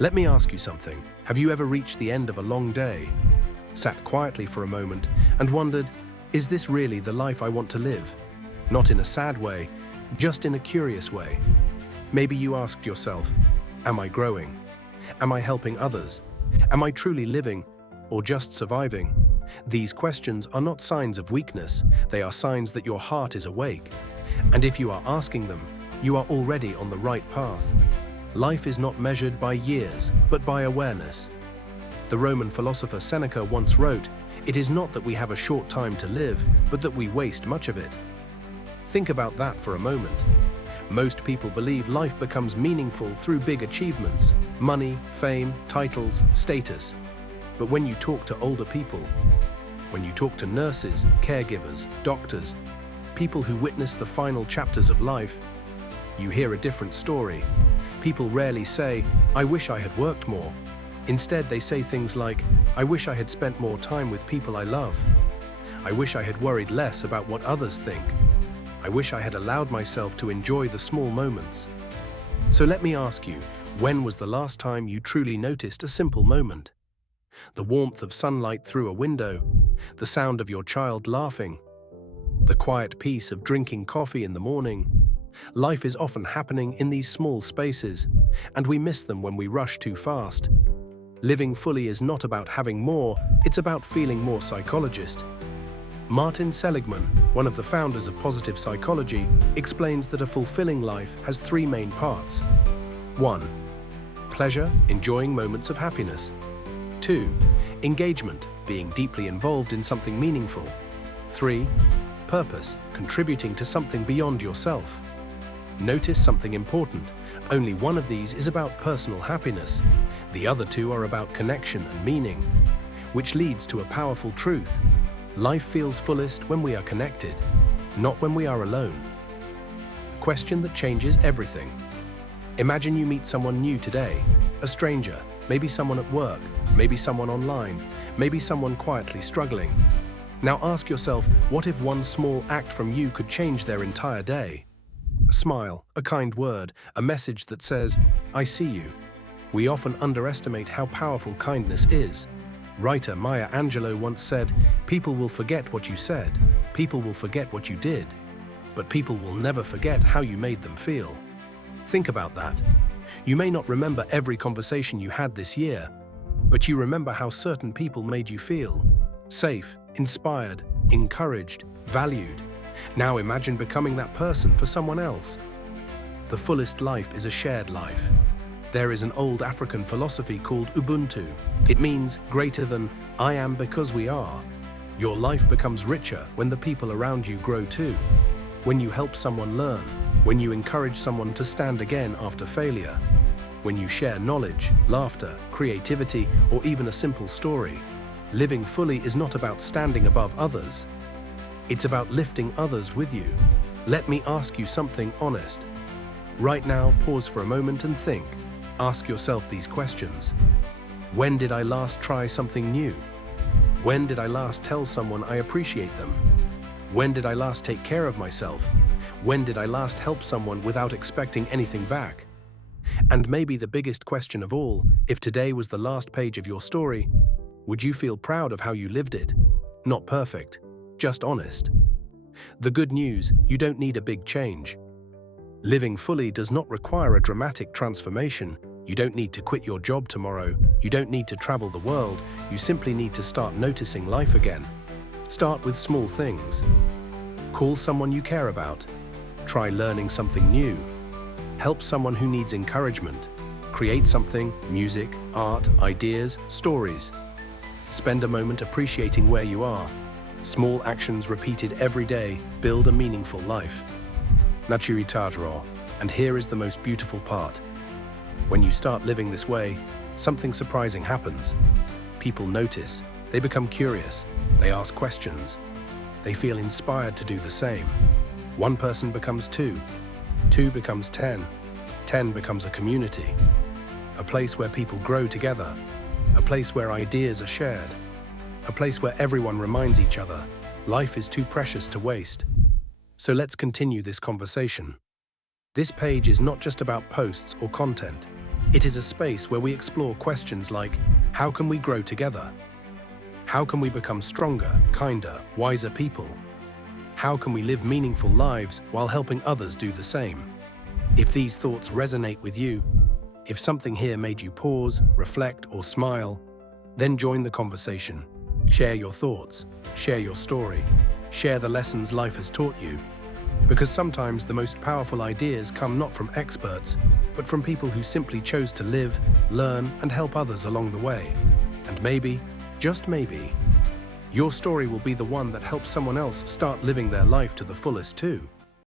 Let me ask you something. Have you ever reached the end of a long day, sat quietly for a moment, and wondered, is this really the life I want to live? Not in a sad way, just in a curious way. Maybe you asked yourself, am I growing? Am I helping others? Am I truly living or just surviving? These questions are not signs of weakness, they are signs that your heart is awake. And if you are asking them, you are already on the right path. Life is not measured by years, but by awareness. The Roman philosopher Seneca once wrote, "It is not that we have a short time to live, but that we waste much of it." Think about that for a moment. Most people believe life becomes meaningful through big achievements, money, fame, titles, status. But when you talk to older people, when you talk to nurses, caregivers, doctors, people who witness the final chapters of life, you hear a different story. People rarely say, "I wish I had worked more." Instead, they say things like, "I wish I had spent more time with people I love. I wish I had worried less about what others think. I wish I had allowed myself to enjoy the small moments." So let me ask you, when was the last time you truly noticed a simple moment? The warmth of sunlight through a window, the sound of your child laughing, the quiet peace of drinking coffee in the morning. Life is often happening in these small spaces, and we miss them when we rush too fast. Living fully is not about having more, it's about feeling more. Psychologist Martin Seligman, one of the founders of positive psychology, explains that a fulfilling life has three main parts. 1. Pleasure, enjoying moments of happiness. 2. Engagement, being deeply involved in something meaningful. 3. Purpose, contributing to something beyond yourself. Notice something important. Only one of these is about personal happiness. The other two are about connection and meaning, which leads to a powerful truth. Life feels fullest when we are connected, not when we are alone. A question that changes everything. Imagine you meet someone new today, a stranger, maybe someone at work, maybe someone online, maybe someone quietly struggling. Now ask yourself, what if one small act from you could change their entire day? A smile, a kind word, a message that says, "I see you." We often underestimate how powerful kindness is. Writer Maya Angelou once said, "People will forget what you said, people will forget what you did, but people will never forget how you made them feel." Think about that. You may not remember every conversation you had this year, but you remember how certain people made you feel. Safe, inspired, encouraged, valued. Now imagine becoming that person for someone else. The fullest life is a shared life. There is an old African philosophy called Ubuntu. It means greater than "I am because we are." Your life becomes richer when the people around you grow too. When you help someone learn, when you encourage someone to stand again after failure, when you share knowledge, laughter, creativity, or even a simple story. Living fully is not about standing above others. It's about lifting others with you. Let me ask you something honest. Right now, pause for a moment and think. Ask yourself these questions. When did I last try something new? When did I last tell someone I appreciate them? When did I last take care of myself? When did I last help someone without expecting anything back? And maybe the biggest question of all, if today was the last page of your story, would you feel proud of how you lived it? Not perfect, just honest. The good news, you don't need a big change. Living fully does not require a dramatic transformation. You don't need to quit your job tomorrow. You don't need to travel the world. You simply need to start noticing life again. Start with small things. Call someone you care about. Try learning something new. Help someone who needs encouragement. Create something, music, art, ideas, stories. Spend a moment appreciating where you are. Small actions repeated every day build a meaningful life. Nachiritajro, and here is the most beautiful part. When you start living this way, something surprising happens. People notice, they become curious, they ask questions, they feel inspired to do the same. One person becomes two, two becomes 10, 10 becomes a community, a place where people grow together, a place where ideas are shared, a place where everyone reminds each other, life is too precious to waste. So let's continue this conversation. This page is not just about posts or content. It is a space where we explore questions like, how can we grow together? How can we become stronger, kinder, wiser people? How can we live meaningful lives while helping others do the same? If these thoughts resonate with you, if something here made you pause, reflect, or smile, then join the conversation. Share your thoughts, share your story, share the lessons life has taught you. Because sometimes the most powerful ideas come not from experts, but from people who simply chose to live, learn, and help others along the way. And maybe, just maybe, your story will be the one that helps someone else start living their life to the fullest too.